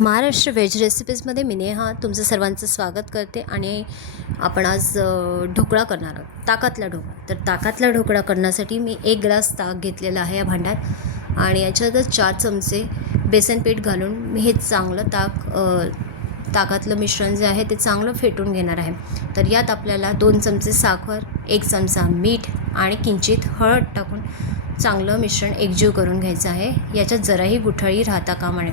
Maharashtra veg रेसिपीजमध्ये मी नेहा तुमचं सर्वांचं स्वागत करते आणि आपण आज ढोकळा करणार आहोत, ताकातला ढोकळा. तर ताकातला ढोकळा करण्यासाठी मी 1 ग्लास ताक घेतलेला आहे या भांड्यात आणि याच्यातच 4 चमचे बेसन पीठ घालून मी हे चांगलं ताकातलं मिश्रण जे आहे ते चांगलं फेटून घेणार आहे. तर यात आपल्याला 2 चमचे साखर, 1 चमचा मीठ आणि किंचित हळद टाकून चांगलं मिश्रण एकजीव करून घ्यायचं आहे. याच्यात जराही गुठळी राहता कामा नये.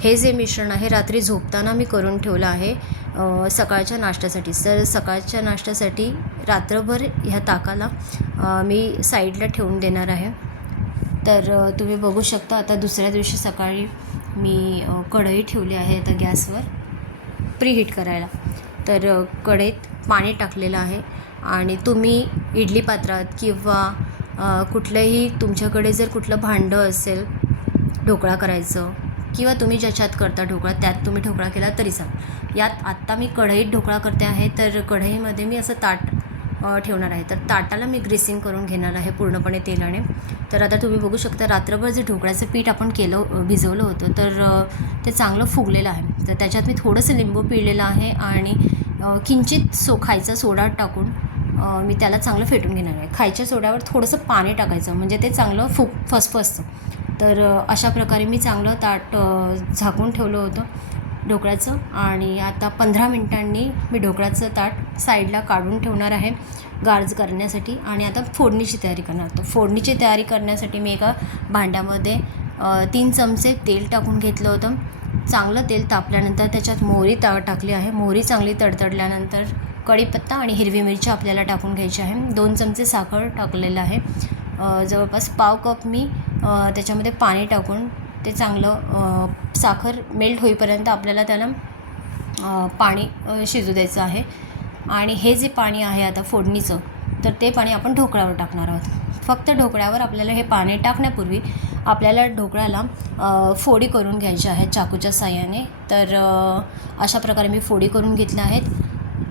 हे जे मिश्रण आहे रात्री झोपताना मी करून ठेवलं आहे सकाळच्या नाश्त्यासाठी. तर सकाळच्या नाश्त्यासाठी रात्रभर ह्या ताकाला मी साईडला ठेवून देणार आहे. तर तुम्ही बघू शकता आता दुसऱ्या दिवशी सकाळी मी कढई ठेवली आहे आता गॅसवर प्रीहीट करायला. तर कढईत पाणी टाकलेलं आहे आणि तुम्ही इडली पात्रात किंवा कुठलंही तुमच्याकडे जर कुठलं भांडं असेल ढोकळा करायचं किंवा तुम्ही ज्याच्यात करता ढोकळा त्यात तुम्ही ढोकळा केला तरी चालेल. यात आत्ता मी कढईत ढोकळा करते आहे. तर कढईमध्ये मी असं ताट ठेवणार आहे. तर ताटाला मी ग्रीसिंग करून घेणार आहे पूर्णपणे तेलाने. तर आता तुम्ही बघू शकता रात्रभर जे ढोकळ्याचं पीठ आपण भिजवलं होतं तर ते चांगलं फुगलेलं आहे. तर त्याच्यात मी थोडंसं लिंबू पिळलेलं आहे आणि किंचित खायचा सोडा टाकून मी त्याला चांगलं फेटून घेणार आहे. खायच्या सोड्यावर थोडंसं पाणी टाकायचं म्हणजे ते चांगलं फसफसतं. तर अशा प्रकारे मी चांगलं ताट झाकून ठेवलं होतं ढोकळ्याचं आणि आता 15 मिनिटांनी मी ढोकळ्याचं ताट साईडला काढून ठेवणार आहे गार करण्यासाठी. आणि आता फोडणीची तयारी करणार. तर फोडणीची तयारी करण्यासाठी मी एका भांड्यामध्ये 3 चमचे तेल टाकून घेतलं होतं. चांगलं तेल तापल्यानंतर त्याच्यात मोहरी टाकली आहे. मोहरी चांगली तडतडल्यानंतर कढीपत्ता आणि हिरवी मिरची आपल्याला टाकून घ्यायची आहे. 2 चमचे साखर टाकलेलं आहे. जवळपास पाव कप मी त्याच्यामध्ये पाणी टाकून ते चांगलं साखर मेल्ट होईपर्यंत आपल्याला त्याला पाणी शिजू द्यायचं आहे. आणि हे जे पाणी आहे आता फोडणीचं तर ते पाणी आपण ढोकळ्यावर टाकणार आहोत. फक्त ढोकळ्यावर आपल्याला हे पाणी टाकण्यापूर्वी आपल्याला ढोकळ्याला फोडी करून घ्यायच्या आहेत चाकूच्या साहाय्याने. तर अशा प्रकारे मी फोडी करून घेतल्या आहेत.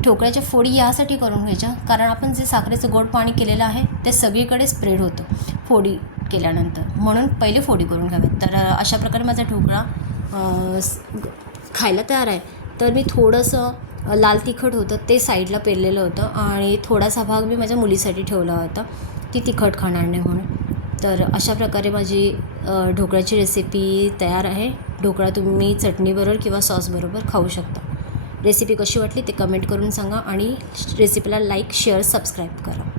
ढोकळ्याच्या फोडी यासाठी करून घ्यायच्या कारण आपण जे साखरेचं गोड पाणी केलेलं आहे ते सगळीकडे स्प्रेड होतं फोडी केल्यानंतर, म्हणून पहिले फोडी करून घ्याव्यात. तर अशा प्रकारे माझा ढोकळा खायला तयार आहे. तर मी थोडंसं लाल तिखट होतं ते साईडला पेरलेलं होतं आणि थोडासा भाग मी माझ्या मुलीसाठी ठेवला होता, ती तिखट खाणार नाही म्हणून. तर अशा प्रकारे माझी ढोकळ्याची रेसिपी तयार आहे. ढोकळा तुम्ही चटणीबरोबर किंवा सॉसबरोबर खाऊ शकता. रेसिपी कशी वाटली ते कमेंट करून सांगा आणि रेसिपीला लाईक, शेअर, सबस्क्राईब करा.